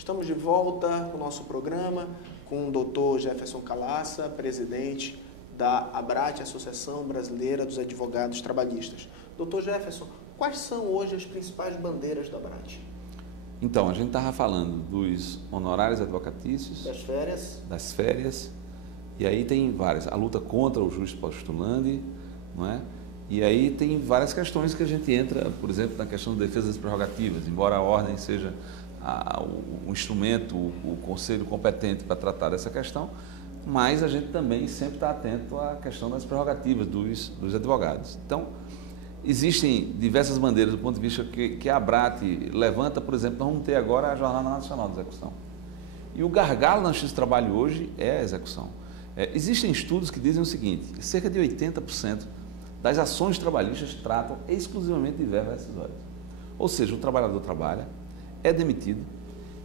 Estamos de volta no nosso programa com o Dr. Jefferson Calaça, presidente da ABRAT, Associação Brasileira dos Advogados Trabalhistas. Dr. Jefferson, quais são hoje as principais bandeiras da ABRAT? Então, a gente estava falando dos honorários advocatícios, das férias, e aí tem várias. A luta contra o juiz postulante, não é? E aí tem várias questões que a gente entra, por exemplo, na questão da defesa das prerrogativas, embora a ordem seja o instrumento, o conselho competente para tratar dessa questão, mas a gente também sempre está atento à questão das prerrogativas dos advogados. Então, existem diversas bandeiras do ponto de vista que a ABRAT levanta. Por exemplo, nós vamos ter agora a Jornada Nacional de Execução. E o gargalo na justiça do trabalho hoje é a execução. Existem estudos que dizem o seguinte, que cerca de 80% das ações trabalhistas tratam exclusivamente de verbas rescisórias. Ou seja, o trabalhador trabalha, é demitido.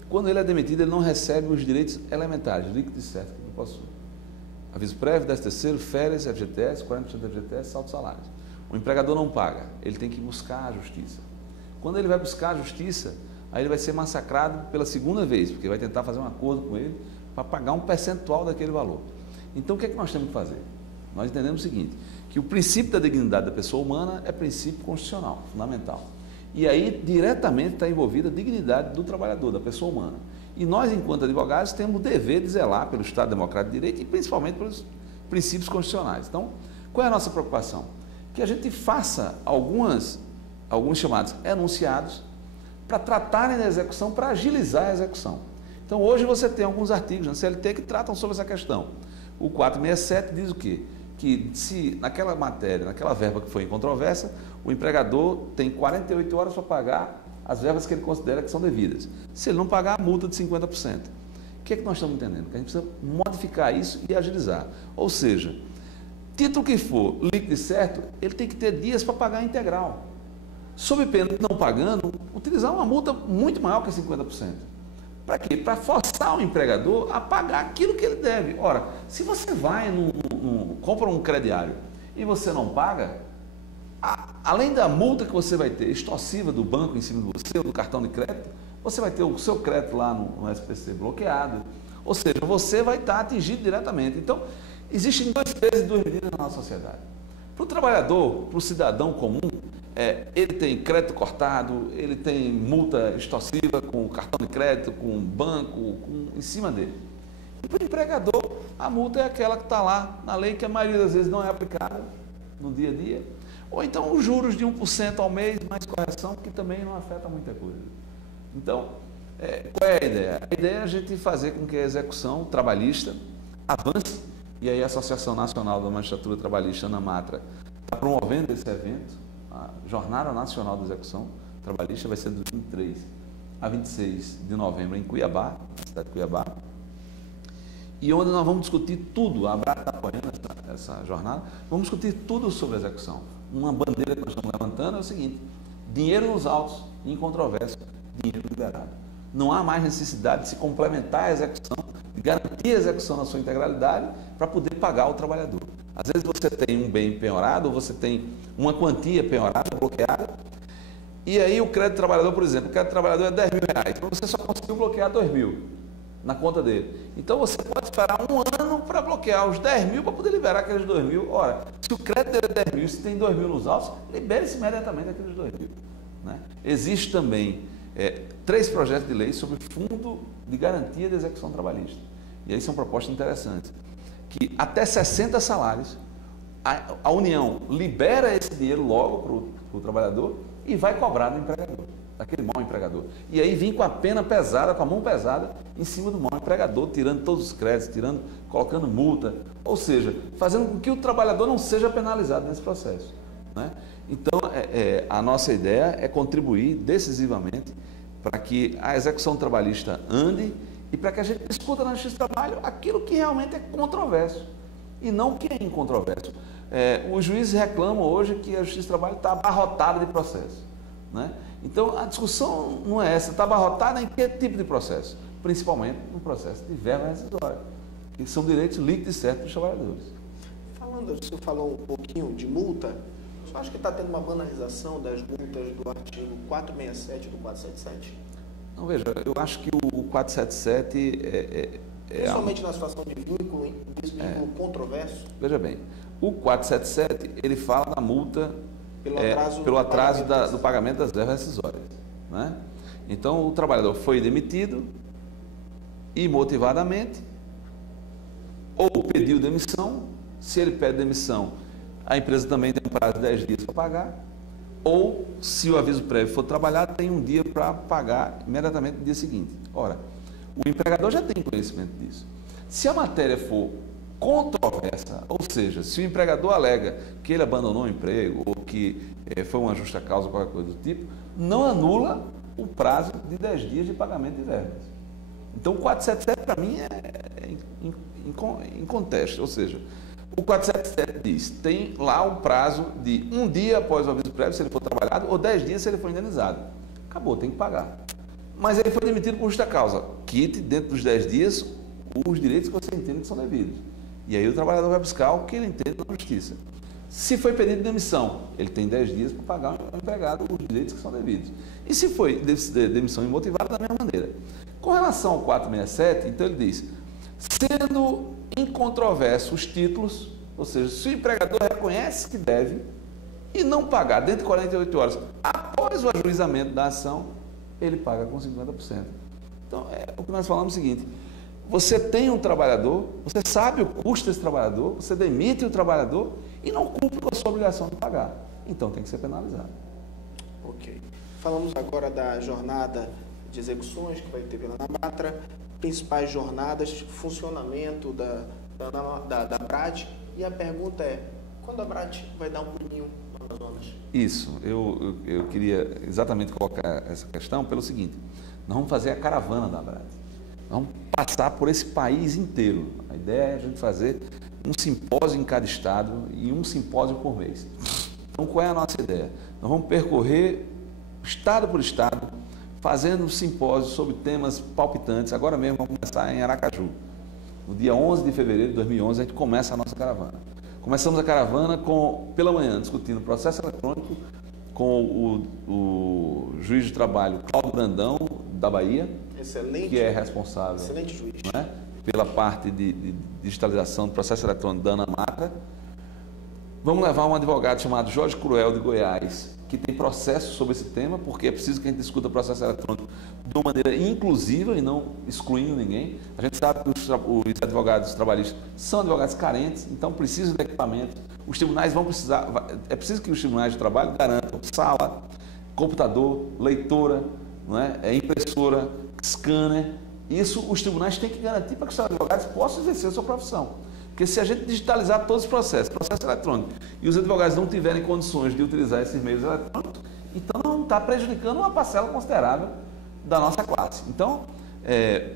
Quando ele é demitido, ele não recebe os direitos elementares, líquido e certo que ele possui. Aviso prévio, 13º, férias, FGTS, 40% do FGTS, saldo de salários. O empregador não paga, ele tem que buscar a justiça. Quando ele vai buscar a justiça, aí ele vai ser massacrado pela segunda vez, porque vai tentar fazer um acordo com ele para pagar um percentual daquele valor. Então, o que é que nós temos que fazer? Nós entendemos o seguinte, que o princípio da dignidade da pessoa humana é princípio constitucional, fundamental. E aí, diretamente, está envolvida a dignidade do trabalhador, da pessoa humana. E nós, enquanto advogados, temos o dever de zelar pelo Estado Democrático de Direito e, principalmente, pelos princípios constitucionais. Então, qual é a nossa preocupação? Que a gente faça alguns chamados enunciados para tratarem da execução, para agilizar a execução. Então, hoje você tem alguns artigos na CLT que tratam sobre essa questão. O 467 diz o quê? Que se naquela matéria, naquela verba que foi em controvérsia, o empregador tem 48 horas para pagar as verbas que ele considera que são devidas. Se ele não pagar, a multa de 50%. O que é que nós estamos entendendo? Que a gente precisa modificar isso e agilizar. Ou seja, título que for líquido e certo, ele tem que ter dias para pagar integral. Sob pena de não pagando, utilizar uma multa muito maior que 50%. Para quê? Para forçar o empregador a pagar aquilo que ele deve. Ora, se você vai, compra um crediário e você não paga, além da multa que você vai ter extorsiva do banco em cima de você, ou do cartão de crédito, você vai ter o seu crédito lá no SPC bloqueado. Ou seja, você vai estar atingido diretamente. Então, existem dois pesos e duas medidas na nossa sociedade. Para o trabalhador, para o cidadão comum, ele tem crédito cortado, ele tem multa extorsiva com cartão de crédito, com banco, em cima dele. E para o empregador, a multa é aquela que está lá na lei, que a maioria das vezes não é aplicada no dia a dia. Ou então os juros de 1% ao mês, mais correção, que também não afeta muita coisa. Então, qual é a ideia? A ideia é a gente fazer com que a execução trabalhista avance. E aí a Associação Nacional da Magistratura Trabalhista, ANAMATRA, está promovendo esse evento, a Jornada Nacional da Execução Trabalhista, vai ser do 23 a 26 de novembro em Cuiabá, na cidade de Cuiabá, e onde nós vamos discutir tudo. A ABRAT está apoiando essa jornada, vamos discutir tudo sobre a execução. Uma bandeira que nós estamos levantando é o seguinte: dinheiro nos autos, incontrovérsia, dinheiro liberado. Não há mais necessidade de se complementar a execução, de garantir a execução na sua integralidade para poder pagar o trabalhador. Às vezes você tem um bem penhorado, ou você tem uma quantia penhorada, bloqueada, e aí o crédito do trabalhador, por exemplo, o crédito do trabalhador é R$10.000, mas você só conseguiu bloquear 2.000 na conta dele. Então você pode esperar um ano para bloquear os 10.000 para poder liberar aqueles 2.000. Ora, se o crédito dele é 10.000, se tem 2.000 nos autos, libere-se imediatamente aqueles 2.000. Né? Existe também 3 projetos de lei sobre fundo de garantia de execução trabalhista. E aí são propostas interessantes. Que até 60 salários, a União libera esse dinheiro logo para o trabalhador e vai cobrar do empregador, daquele mau empregador. E aí vem com a pena pesada, com a mão pesada, em cima do mau empregador, tirando todos os créditos, colocando multa, ou seja, fazendo com que o trabalhador não seja penalizado nesse processo. Né? Então, a nossa ideia é contribuir decisivamente para que a execução trabalhista ande e para que a gente discuta na Justiça do Trabalho aquilo que realmente é controverso e não o que é incontroverso. Os juízes reclamam hoje que a Justiça do Trabalho está abarrotada de processo. Né? Então, a discussão não é essa, está abarrotada em que tipo de processo? Principalmente no processo de verba rescisória, que são direitos líquidos e certos dos trabalhadores. O senhor falou um pouquinho de multa. O senhor acha que está tendo uma banalização das multas do artigo 467 do 477? Não, veja, eu acho que o 477 principalmente na situação de vínculo controverso. Veja bem, o 477, ele fala da multa pelo atraso do pagamento das verbas rescisórias, né? Então, o trabalhador foi demitido imotivadamente ou pediu demissão. Se ele pede demissão, a empresa também tem um prazo de 10 dias para pagar, ou, se o aviso prévio for trabalhado, tem um dia para pagar imediatamente no dia seguinte. Ora, o empregador já tem conhecimento disso. Se a matéria for controversa, ou seja, se o empregador alega que ele abandonou o emprego ou que foi uma justa causa ou qualquer coisa do tipo, não anula o prazo de 10 dias de pagamento de verbas. Então, o 477 para mim é em contexto, ou seja, o 477 diz, tem lá um prazo de um dia após o aviso prévio, se ele for trabalhado, ou 10 dias se ele for indenizado. Acabou, tem que pagar. Mas ele foi demitido por justa causa. Quite, dentro dos 10 dias, os direitos que você entende que são devidos. E aí o trabalhador vai buscar o que ele entende na justiça. Se foi pedido demissão, ele tem 10 dias para pagar ao empregado os direitos que são devidos. E se foi demissão imotivada, da mesma maneira. Com relação ao 467, então ele diz, sendo incontroverso os títulos, ou seja, se o empregador reconhece que deve e não pagar dentro de 48 horas após o ajuizamento da ação, ele paga com 50%. Então, o que nós falamos é o seguinte, você tem um trabalhador, você sabe o custo desse trabalhador, você demite o trabalhador e não cumpre com a sua obrigação de pagar. Então, tem que ser penalizado. Ok. Falamos agora da jornada de execuções que vai ter pela ANABRAT, principais jornadas, funcionamento da ABRAT, e a pergunta é, quando a ABRAT vai dar um pulinho no Amazonas? Isso, eu queria exatamente colocar essa questão pelo seguinte, nós vamos fazer a caravana da ABRAT, vamos passar por esse país inteiro, a ideia é a gente fazer um simpósio em cada estado e um simpósio por mês. Então, qual é a nossa ideia? Nós vamos percorrer estado por estado, fazendo simpósios sobre temas palpitantes. Agora mesmo vamos começar em Aracaju. No dia 11 de fevereiro de 2011, a gente começa a nossa caravana. Começamos a caravana pela manhã, discutindo processo eletrônico com o juiz de trabalho Cláudio Brandão, da Bahia, excelente, que é responsável, excelente juiz, né, pela parte de digitalização do processo eletrônico da ANAMATRA. Vamos levar um advogado chamado Jorge Cruel, de Goiás, que tem processo sobre esse tema, porque é preciso que a gente discuta o processo eletrônico de uma maneira inclusiva e não excluindo ninguém. A gente sabe que os advogados trabalhistas são advogados carentes, então precisam de equipamento. Os tribunais vão precisar, é preciso que os tribunais de trabalho garantam sala, computador, leitora, não é? Impressora, scanner. Isso os tribunais têm que garantir para que os advogados possam exercer a sua profissão. Porque se a gente digitalizar todos os processos, processo eletrônico, e os advogados não tiverem condições de utilizar esses meios eletrônicos, então está prejudicando uma parcela considerável da nossa classe. Então,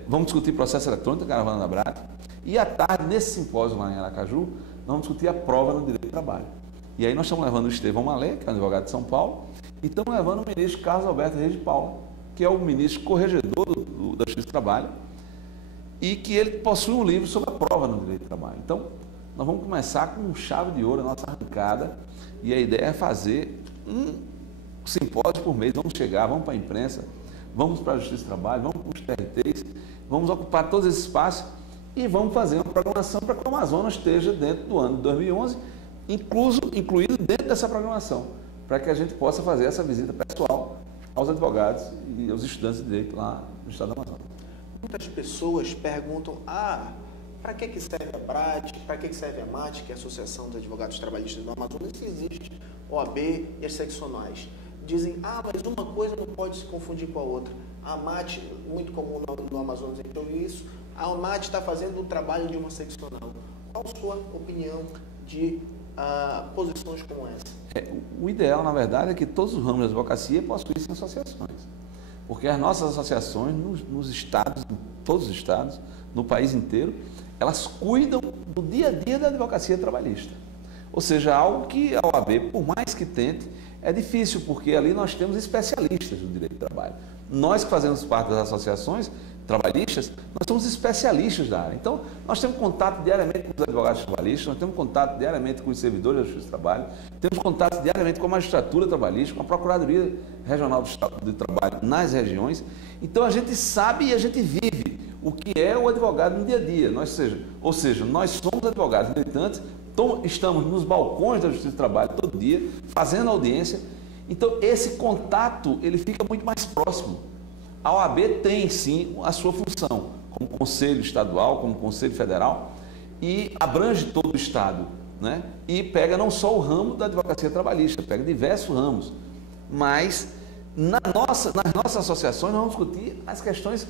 vamos discutir processo eletrônico, caravana da ANABRAT, e à tarde, nesse simpósio lá em Aracaju, nós vamos discutir a prova no direito do trabalho. E aí nós estamos levando o Estevão Malê, que é um advogado de São Paulo, e estamos levando o ministro Carlos Alberto Reis de Paula, que é o ministro corregedor da Justiça do Trabalho, e que ele possui um livro sobre a prova no direito do trabalho. Então, nós vamos começar com chave de ouro a nossa arrancada, e a ideia é fazer um simpósio por mês. Vamos chegar, vamos para a imprensa, vamos para a Justiça do Trabalho, vamos para os TRTs, vamos ocupar todos esses espaços e vamos fazer uma programação para que o Amazonas esteja dentro do ano de 2011, incluído dentro dessa programação, para que a gente possa fazer essa visita pessoal aos advogados e aos estudantes de direito lá no estado do Amazonas. Muitas pessoas perguntam, para que serve a ABRAT, para que serve a AMAT, que é a Associação dos Advogados Trabalhistas do Amazonas, se existe OAB e as seccionais. Dizem, mas uma coisa não pode se confundir com a outra. A AMAT, muito comum no Amazonas, a gente ouve isso, a AMAT está fazendo o trabalho de uma seccional. Qual a sua opinião de posições como essa? O ideal, na verdade, é que todos os ramos de advocacia possuíssem associações. Porque as nossas associações, nos estados, em todos os estados, no país inteiro, elas cuidam do dia a dia da advocacia trabalhista. Ou seja, algo que a OAB, por mais que tente, é difícil, porque ali nós temos especialistas do direito do trabalho. Nós que fazemos parte das associações, trabalhistas, nós somos especialistas da área. Então, nós temos contato diariamente com os advogados trabalhistas, nós temos contato diariamente com os servidores da Justiça do Trabalho, temos contato diariamente com a magistratura trabalhista, com a Procuradoria Regional do Estado do Trabalho nas regiões. Então, a gente sabe e a gente vive o que é o advogado no dia a dia. Ou seja, nós somos advogados militantes, estamos nos balcões da Justiça do Trabalho todo dia, fazendo audiência. Então, esse contato, ele fica muito mais próximo. A OAB tem, sim, a sua função, como Conselho Estadual, como Conselho Federal, e abrange todo o Estado, né? E pega não só o ramo da advocacia trabalhista, pega diversos ramos. Mas, nas nossas associações, nós vamos discutir as questões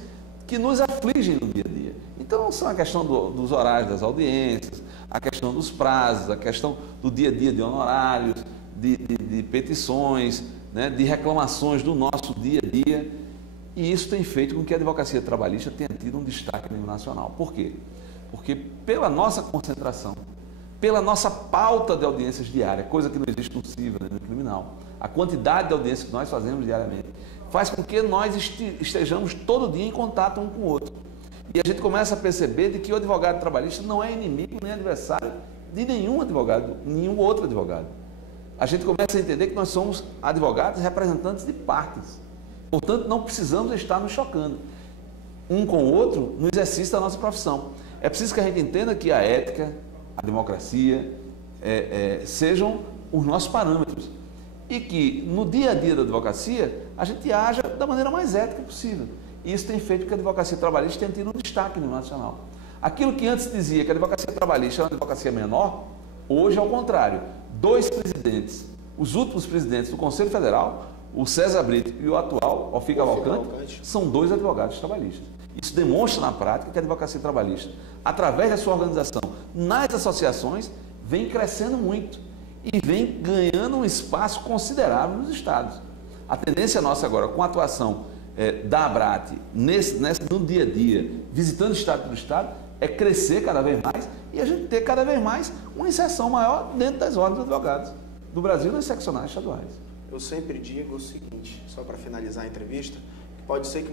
que nos afligem no dia a dia. Então, são a questão dos horários das audiências, a questão dos prazos, a questão do dia a dia de honorários, de petições, né, de reclamações do nosso dia a dia. E isso tem feito com que a advocacia trabalhista tenha tido um destaque a nível nacional. Por quê? Porque pela nossa concentração, pela nossa pauta de audiências diárias, coisa que não existe no civil, nem no criminal, a quantidade de audiências que nós fazemos diariamente, faz com que nós estejamos todo dia em contato um com o outro. E a gente começa a perceber de que o advogado trabalhista não é inimigo nem adversário de nenhum advogado, nenhum outro advogado. A gente começa a entender que nós somos advogados representantes de partes. Portanto, não precisamos estar nos chocando um com o outro no exercício da nossa profissão. É preciso que a gente entenda que a ética, a democracia sejam os nossos parâmetros e que no dia a dia da advocacia a gente haja da maneira mais ética possível. E isso tem feito que a advocacia trabalhista tenha tido um destaque no nacional. Aquilo que antes dizia que a advocacia trabalhista era uma advocacia menor, hoje é o contrário. 2 presidentes, os últimos presidentes do Conselho Federal, o César Brito e o atual, Alfir Cavalcante, são 2 advogados trabalhistas. Isso demonstra na prática que a advocacia trabalhista, através da sua organização nas associações, vem crescendo muito e vem ganhando um espaço considerável nos estados. A tendência nossa agora, com a atuação da ABRAT no dia a dia, visitando o estado do estado, é crescer cada vez mais e a gente ter cada vez mais uma inserção maior dentro das ordens dos advogados do Brasil nas seccionais estaduais. Eu sempre digo o seguinte, só para finalizar a entrevista, que pode ser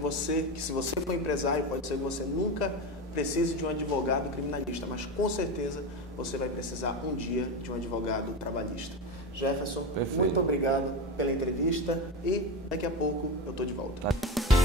que se você for empresário, pode ser que você nunca precise de um advogado criminalista, mas com certeza você vai precisar um dia de um advogado trabalhista. Jefferson, perfeito. Muito obrigado pela entrevista e daqui a pouco eu estou de volta. Tá.